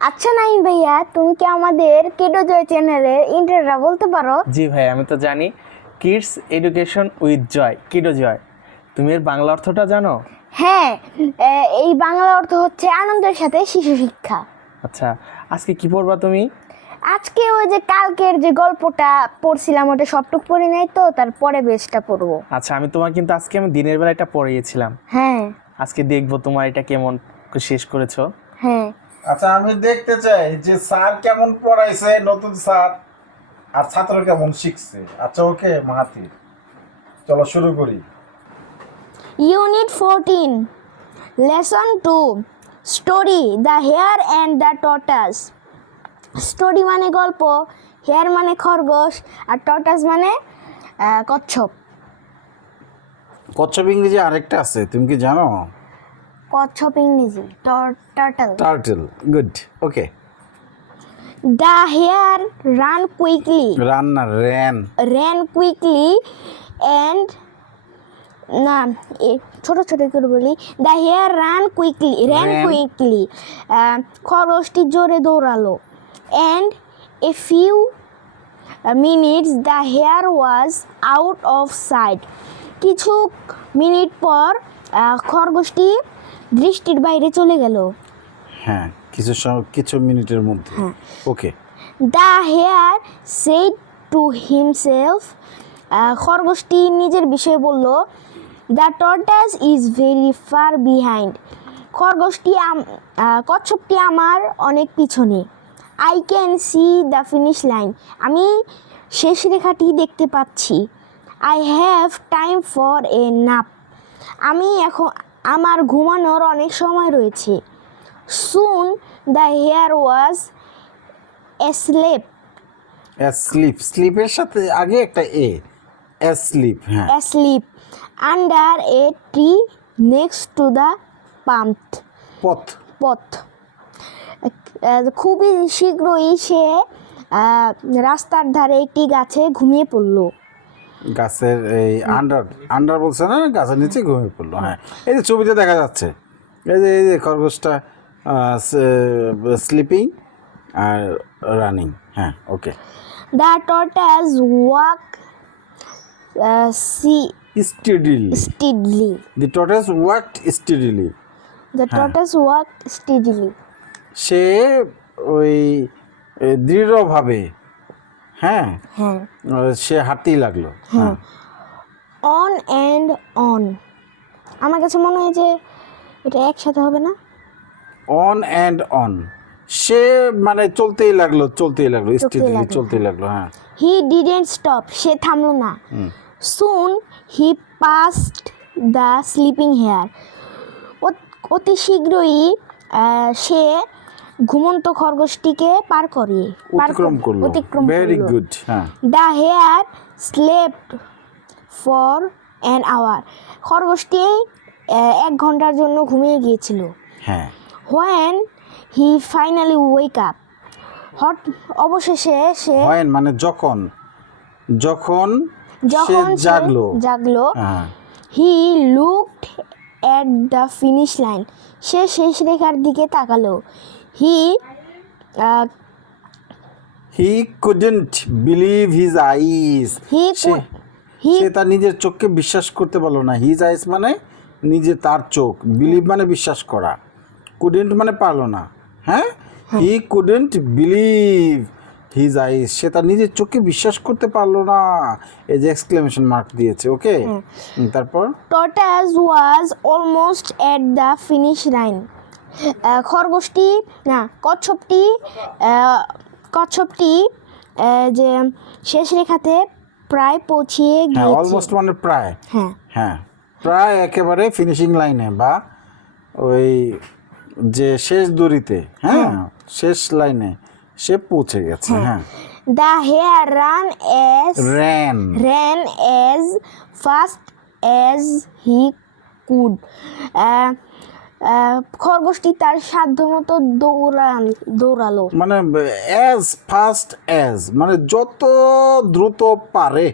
আচ্ছা নাইম ভাইয়া তুমি কি আমাদের কেটো জয় চ্যানেলের ইন্টারটা বলতে পারো? জি ভাই আমি তো জানি। Kids education with Joy kiddo Joy তুমি এর বাংলা অর্থটা জানো? হ্যাঁ এই বাংলা অর্থ হচ্ছে আনন্দের সাথে শিশু শিক্ষা। আচ্ছা আজকে কি পড়বা তুমি? আজকে ওই যে কালকের যে গল্পটা পড়ছিলাম ওটা সবটুক পড়ি নাই তো তারপরে বেশটা পড়ব। আচ্ছা আমি তোমার কিন্তু আজকে আমি দিনের বেলা এটা পড়িয়েছিলাম। হ্যাঁ। আজকে দেখব তোমার এটা কেমন শেষ করেছ। হ্যাঁ। আচ্ছা আমি দেখতে চাই যে স্যার কেমন পড়াইছে নতুন স্যার। আর ছাত্র কেমন শিখছে। আচ্ছা ওকে মাহাতি। চলো শুরু করি। Unit fourteen lesson two story the hare and the tortoise story মানে গল্প হেয়ার মানে খরগোশ আর টটাস মানে কচ্ছপ। কচ্ছপ ইংরেজি আরেকটা আছে তুমি কি জানো? কচ্ছপ ইংরেজি turtle turtle good okay the hare ran quickly রান্না র্যান ran. Quickly and না এ ছোট ছোট করে বলি। The hare ran quickly ran quickly খরগোশটি জোরে দৌড়ালো। And a few minutes the hare was out of sight কিছু মিনিট পর খরগোশটি দৃষ্টির বাইরে চলে গেল। হ্যাঁ কিছু কিছু মিনিটের মধ্যে। Okay the hare said to himself খরগোশটি নিজের বিষয়ে বলল the tortoise is very far behind খরগোশটি কচ্ছপটি আমার অনেক পিছনে। I can see the finish line আমি শেষ রেখাটি দেখতে পাচ্ছি। I have time for a nap আমি এখন আমার ঘুমানোর অনেক সময় রয়েছে। Soon the hare was asleep. Sleep স্লিপের সাথে আগে একটা এ স্লিপ হ্যাঁ। Asleep under a tree next to the pump পথ পথ খুবই শীঘ্রই সে রাস্তার ধারে একটি গাছে ঘুমিয়ে পড়ল। গাছের এই আন্ডার আন্ডার বলছে না গাছের নিচে ঘুমিয়ে পড়ল হ্যাঁ। এই যে ছবিতে দেখা যাচ্ছে এই যে এই যে খরগোশটা স্লিপিং আর রানিং হ্যাঁ okay the tortoise walk see steadily steadily the tortoise worked steadily the tortoise walk steadily সে ওই দৃঢ়ভাবে হ্যাঁ। হ্যাঁ। সে হাঁটতেই লাগল। হ্যাঁ। অন অ্যান্ড অন আমার কাছে মনে হয় যে এটা একসাথে হবে না? অন অ্যান্ড অন সে মানে চলতেই লাগল চলতেই লাগল স্টিডিলি চলতেই লাগল হ্যাঁ। হি ডিডেন্ট স্টপ সে থামলো না। Soon he passed the sleeping hare অতি শীঘ্রই সে ঘুমন্ত খরগোশটিকে পার করে অতিক্রম কর- করল। অতিক্রম ভেরি গুড হ্যাঁ। The hare slept for an hour খরগোশটি এক ঘণ্টার জন্য ঘুমিয়ে গিয়েছিল। হ্যাঁ। When he finally wake up hot অবশেষে সে হয় মানে যখন যখন যখন জাগলো। জাগলো he looked at the finish line সে শেষ রেখার দিকে তাকালো। He he couldn't believe his eyes he say he সে তার নিজের চোখকে বিশ্বাস করতে পারল না। হিজ আইস মানে নিজে তার চোখ। বিলিভ মানে বিশ্বাস করা। কুডেন্ট মানে পারল না। হ্যাঁ? He couldn't believe his eyes সে তার নিজের চোখকে বিশ্বাস করতে পারল না। এই যে এক্সক্লেমেশন মার্ক দিয়েছে ওকে তারপর? Tortoise was almost at the finish line খরগোশটি না কচ্ছপটি কচ্ছপটি যে শেষ রেখাতে প্রায় পৌঁছিয়ে হ্যাঁ গিয়েছে। অলমোস্ট মানে প্রায়। হ্যাঁ। হ্যাঁ প্রায় একেবারে ফিনিশিং লাইনে বা ওই যে শেষ দড়িতে হ্যাঁ শেষ লাইনে সে পৌঁছে গেছে হ্যাঁ। The hare ran as ran ran as fast as he could. খরগোশটি তার সাধ্যমতো দৌড়ান দৌড়ালো। মানে অ্যাজ ফাস্ট অ্যাজ মানে যত দ্রুত পারে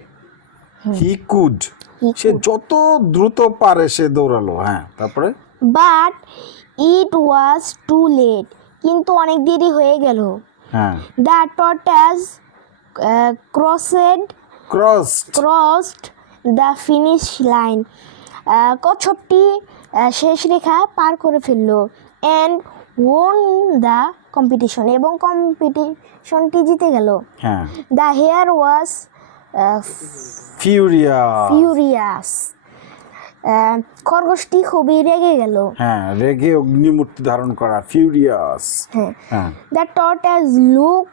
হি কুড সে যত দ্রুত পারে সে দৌড়ালো হ্যাঁ তারপরে? But it was too late কিন্তু অনেক দেরি হয়ে গেল। হ্যাঁ। The tortoise crossed cross crossed the finish line কচ্ছপটি শেষ রেখা পার করে ফেলল। অ্যান্ড ওন দ্য কম্পিটিশন এবং কম্পিটিশনটি জিতে গেল। The hare was furious furious খরগোশটি খুবই রেগে গেল। হ্যাঁ রেগে অগ্নিমূর্তি ধারণ করা ফিউরিয়াস হ্যাঁ। হ্যাঁ। The tortoise look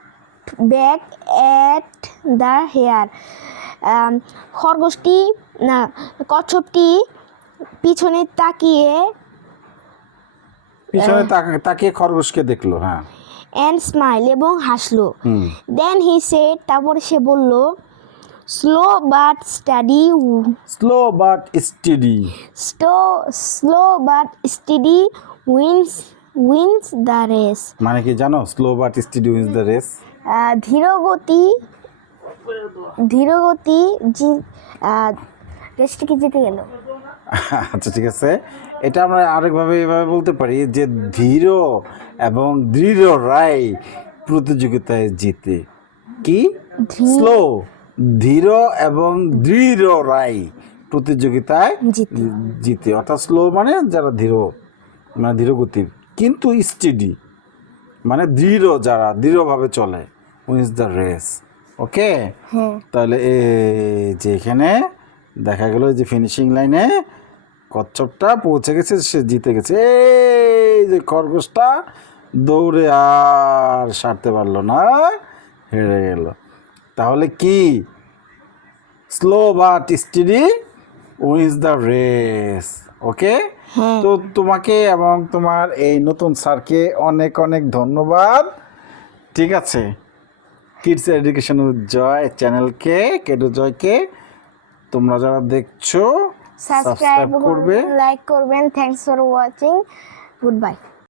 back at the hare খরগোশটি না কচ্ছপটি পিছনে তাকিয়ে পিছনে তাকা- তাকিয়ে খরগোশকে দেখল হ্যাঁ। অ্যান্ড স্মাইল এবং হাসলো। দেন হি সেড তারপরে সে বলল slow but study slow but steady স্টো slow but study wins wins the race মানে কি জানো? Slow but steady wins the race ধীরগতি ধীরগতি জি রেসটিকে জিতে গেল। আচ্ছা ঠিক আছে। এটা আমরা আরেকভাবে এভাবে বলতে পারি যে ধীর এবং দৃঢ় রায় প্রতিযোগিতায় জিতে। কি? স্লো ধীর এবং দৃঢ় রায় প্রতিযোগিতায় জিতে। অর্থাৎ স্লো মানে যারা ধীর মানে ধীর গতি কিন্তু স্টেডি মানে দৃঢ় যারা দৃঢ়ভাবে চলে উইন্স দ্য রেস ওকে? হ্যাঁ। তাহলে এই যে এখানে দেখা গেল যে ফিনিশিং লাইনে কচ্ছপটা পৌঁছে গেছে সে জিতে গেছে। এই যে খরগোশটা দৌড়ে আর সারতে পারল না হেরে গেল। তাহলে কি? Slow but steady wins the race okay তো তোমাকে এবং তোমার এই নতুন স্যারকে অনেক অনেক ধন্যবাদ। ঠিক আছে। কিডস এডুকেশন জয় চ্যানেলকে কেডো জয়কে তোমরা যারা দেখছ সাবস্ক্রাইব করবে। করবেন লাইক করবেন। Thanks for watching goodbye